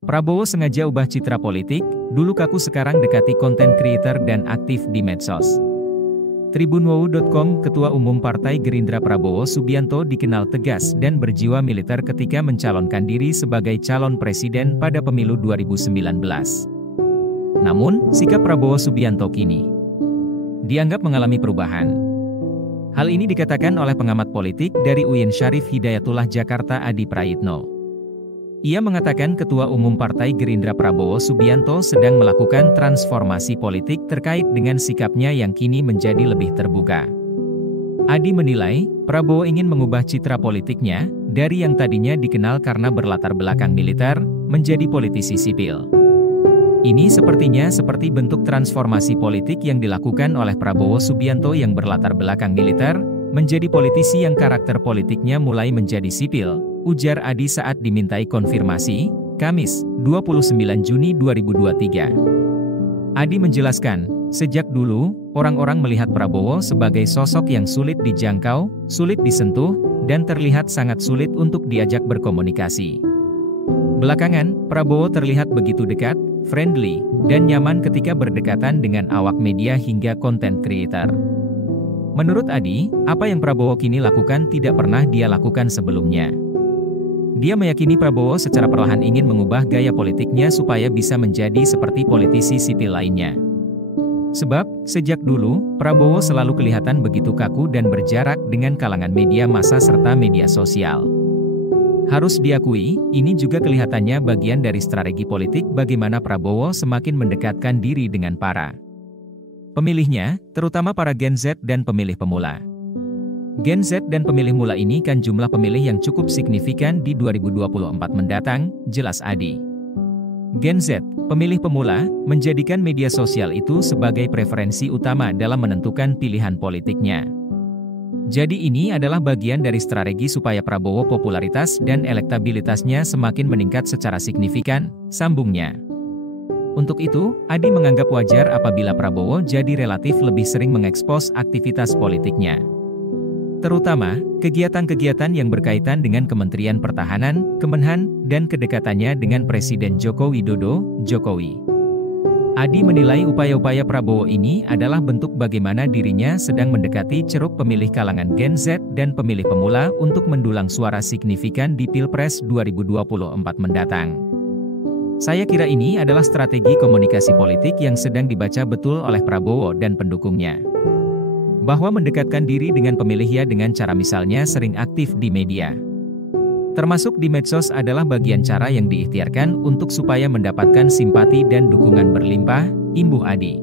Prabowo sengaja ubah citra politik, dulu kaku sekarang dekati konten creator dan aktif di medsos. Tribunwowu.com, Ketua Umum Partai Gerindra Prabowo Subianto dikenal tegas dan berjiwa militer ketika mencalonkan diri sebagai calon presiden pada pemilu 2019. Namun, sikap Prabowo Subianto kini dianggap mengalami perubahan. Hal ini dikatakan oleh pengamat politik dari UIN Syarif Hidayatullah Jakarta Adi Prayitno. Ia mengatakan Ketua Umum Partai Gerindra Prabowo Subianto sedang melakukan transformasi politik terkait dengan sikapnya yang kini menjadi lebih terbuka. Adi menilai, Prabowo ingin mengubah citra politiknya, dari yang tadinya dikenal karena berlatar belakang militer, menjadi politisi sipil. Ini sepertinya seperti bentuk transformasi politik yang dilakukan oleh Prabowo Subianto yang berlatar belakang militer, menjadi politisi yang karakter politiknya mulai menjadi sipil, ujar Adi saat dimintai konfirmasi, Kamis, 29 Juni 2023. Adi menjelaskan, sejak dulu, orang-orang melihat Prabowo sebagai sosok yang sulit dijangkau, sulit disentuh, dan terlihat sangat sulit untuk diajak berkomunikasi. Belakangan, Prabowo terlihat begitu dekat, friendly, dan nyaman ketika berdekatan dengan awak media hingga content creator. Menurut Adi, apa yang Prabowo kini lakukan tidak pernah dia lakukan sebelumnya. Dia meyakini Prabowo secara perlahan ingin mengubah gaya politiknya supaya bisa menjadi seperti politisi sipil lainnya. Sebab, sejak dulu, Prabowo selalu kelihatan begitu kaku dan berjarak dengan kalangan media massa serta media sosial. Harus diakui, ini juga kelihatannya bagian dari strategi politik bagaimana Prabowo semakin mendekatkan diri dengan para pemilihnya, terutama para Gen Z dan pemilih pemula. Gen Z dan pemilih mula ini kan jumlah pemilih yang cukup signifikan di 2024 mendatang, jelas Adi. Gen Z, pemilih pemula, menjadikan media sosial itu sebagai preferensi utama dalam menentukan pilihan politiknya. Jadi ini adalah bagian dari strategi supaya Prabowo popularitas dan elektabilitasnya semakin meningkat secara signifikan, sambungnya. Untuk itu, Adi menganggap wajar apabila Prabowo jadi relatif lebih sering mengekspos aktivitas politiknya. Terutama, kegiatan-kegiatan yang berkaitan dengan Kementerian Pertahanan, Kemenhan, dan kedekatannya dengan Presiden Joko Widodo, Jokowi. Adi menilai upaya-upaya Prabowo ini adalah bentuk bagaimana dirinya sedang mendekati ceruk pemilih kalangan Gen Z dan pemilih pemula untuk mendulang suara signifikan di Pilpres 2024 mendatang. Saya kira ini adalah strategi komunikasi politik yang sedang dibaca betul oleh Prabowo dan pendukungnya. Bahwa mendekatkan diri dengan pemilihnya dengan cara misalnya sering aktif di media, termasuk di medsos adalah bagian cara yang diikhtiarkan untuk supaya mendapatkan simpati dan dukungan berlimpah, imbuh Adi.